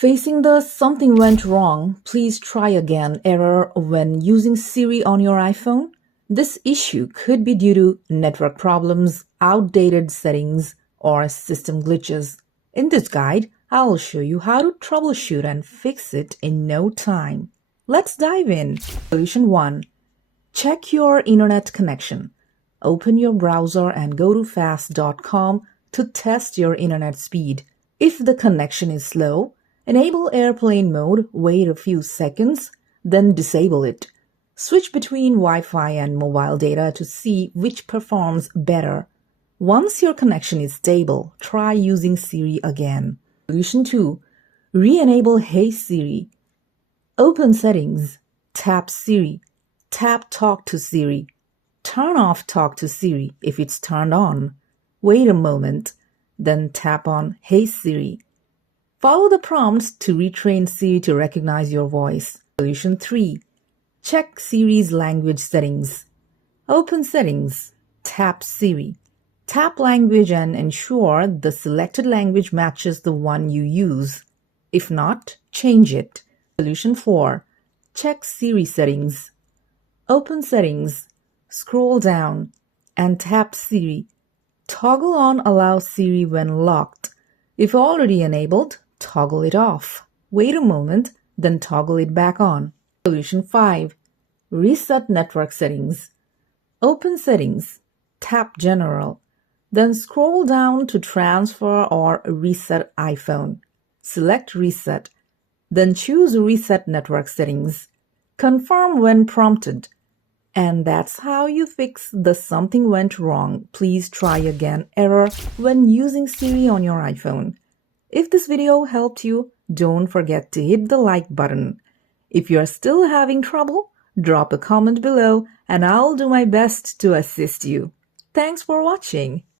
Facing the something went wrong, please try again error when using Siri on your iPhone. This issue could be due to network problems, outdated settings, or system glitches. In this guide, I'll show you how to troubleshoot and fix it in no time. Let's dive in. Solution 1. Check your internet connection. Open your browser and go to fast.com to test your internet speed. If the connection is slow, enable airplane mode, wait a few seconds, then disable it. Switch between Wi-Fi and mobile data to see which performs better. Once your connection is stable, try using Siri again. Solution 2. Re-enable Hey Siri. Open Settings. Tap Siri. Tap Talk to Siri. Turn off Talk to Siri if it's turned on. Wait a moment, then tap on Hey Siri. Follow the prompts to retrain Siri to recognize your voice. Solution 3. Check Siri's language settings. Open Settings. Tap Siri. Tap Language and ensure the selected language matches the one you use. If not, change it. Solution 4. Check Siri settings. Open Settings. Scroll down and tap Siri. Toggle on Allow Siri when locked. If already enabled, toggle it off. Wait a moment, then toggle it back on. Solution 5. Reset network settings. Open Settings. Tap General. Then scroll down to Transfer or Reset iPhone. Select Reset. Then choose Reset network settings. Confirm when prompted. And that's how you fix the something went wrong, please try again error when using Siri on your iPhone. If this video helped you, don't forget to hit the like button. If you're still having trouble, drop a comment below and I'll do my best to assist you. Thanks for watching.